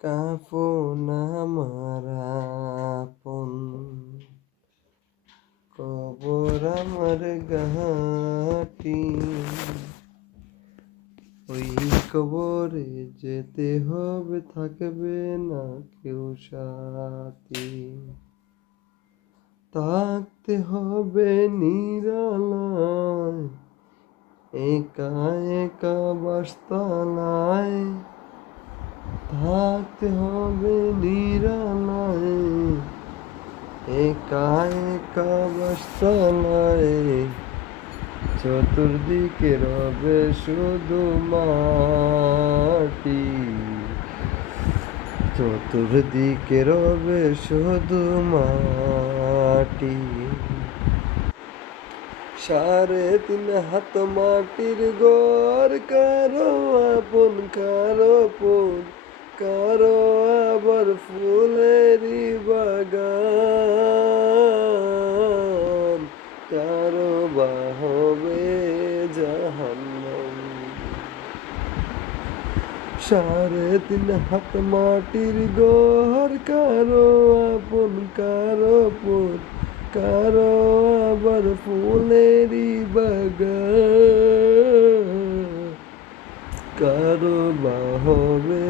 কাফন আমার আপন, কবর আমার ঘাটি। ওই কবরে যেতে হবে, থাকবে না কেউ সাথী। থাকতে হবে নিরালায়, একা একা বাসতলায়। থাকতে হবে নিরালায়, একা একা বাসতলায়। চতুর্দিকে রবে শুধু মাটি, চতুর্দিকে রবে শুধু মাটি। 3.5 হাত মাটির ঘর, কারো আপন কারো পর, কারো আবার ফুলেরই বাগান, কারো বা হবে জাহান্নাম। 3.5 হাত মাটির ঘর, কারো আপন কারো পর, কারো আবার ফুলেরই বাগান, কারো বা হবে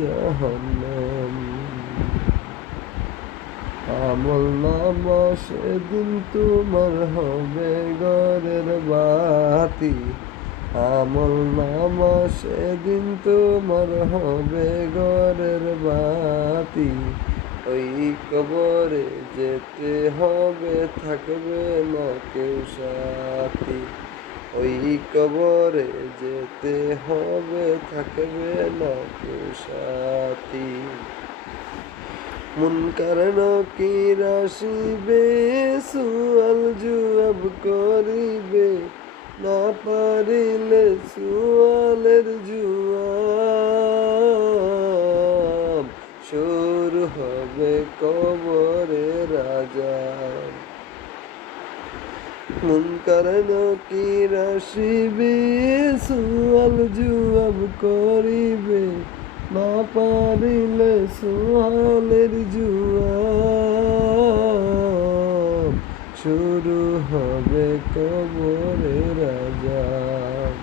জাহান্নাম। আমল নামা সেদিন তোমার হবে ঘরের বাতি, আমল নামা সেদিন তোমার হবে ঘরের বাতি। ওই কবরে যেতে হবে, থাকবে না কেউ সাথী। ওই কবরে যেতে হবে, থাকবে না কেউ সাথী। মুনকার নকির আসিবে, সুয়াল জবাব করিবে, না পারিলে সুয়ালের জবাব শুরু হবে কবরের আযাব। মুনকার নকির আসিবে, সুয়াল জবাব করিবে, না পারিলে সুয়ালের জবাব শুরু হবে কবরের আযাব।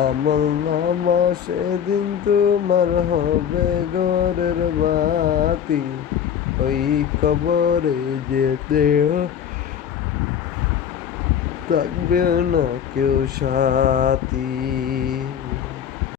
আমল নামা সেদিন তোমার হবে ঘরের বাতি, ওই কবরে যেতে থাকবে না কেউ সাথী।